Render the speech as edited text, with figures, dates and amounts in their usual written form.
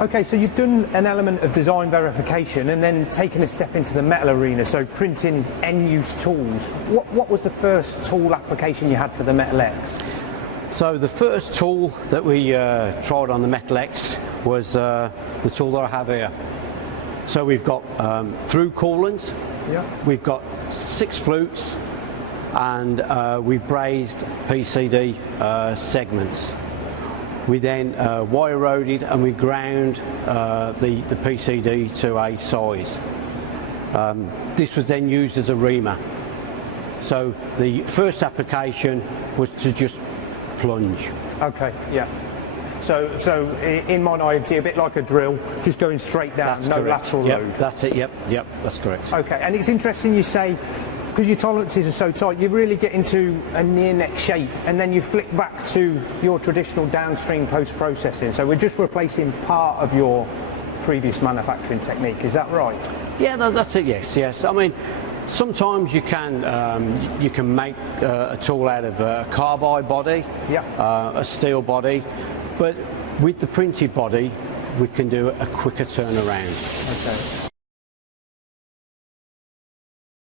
Okay, so you've done an element of design verification and then taken a step into the metal arena, so printing end-use tools. What was the first tool application you had for the Metal X? So the first tool that we tried on the Metal X was the tool that I have here. So we've got through coolants, Yeah. we've got 6 flutes, and we brazed PCD segments. We then wire roded and we ground the PCD to a size. This was then used as a reamer. So the first application was to just plunge. Okay, yeah. So in my idea, a bit like a drill, just going straight down, That's no correct. lateral Yep, load. that's it, yep, that's correct. Okay, and it's interesting you say, because your tolerances are so tight, you really get into a near neck shape and then you flick back to your traditional downstream post-processing. So we're just replacing part of your previous manufacturing technique, is that right? Yeah, that's it, yes. I mean, sometimes you can make a tool out of a carbide body, Yeah. a steel body, but with the printed body, we can do a quicker turnaround. Okay.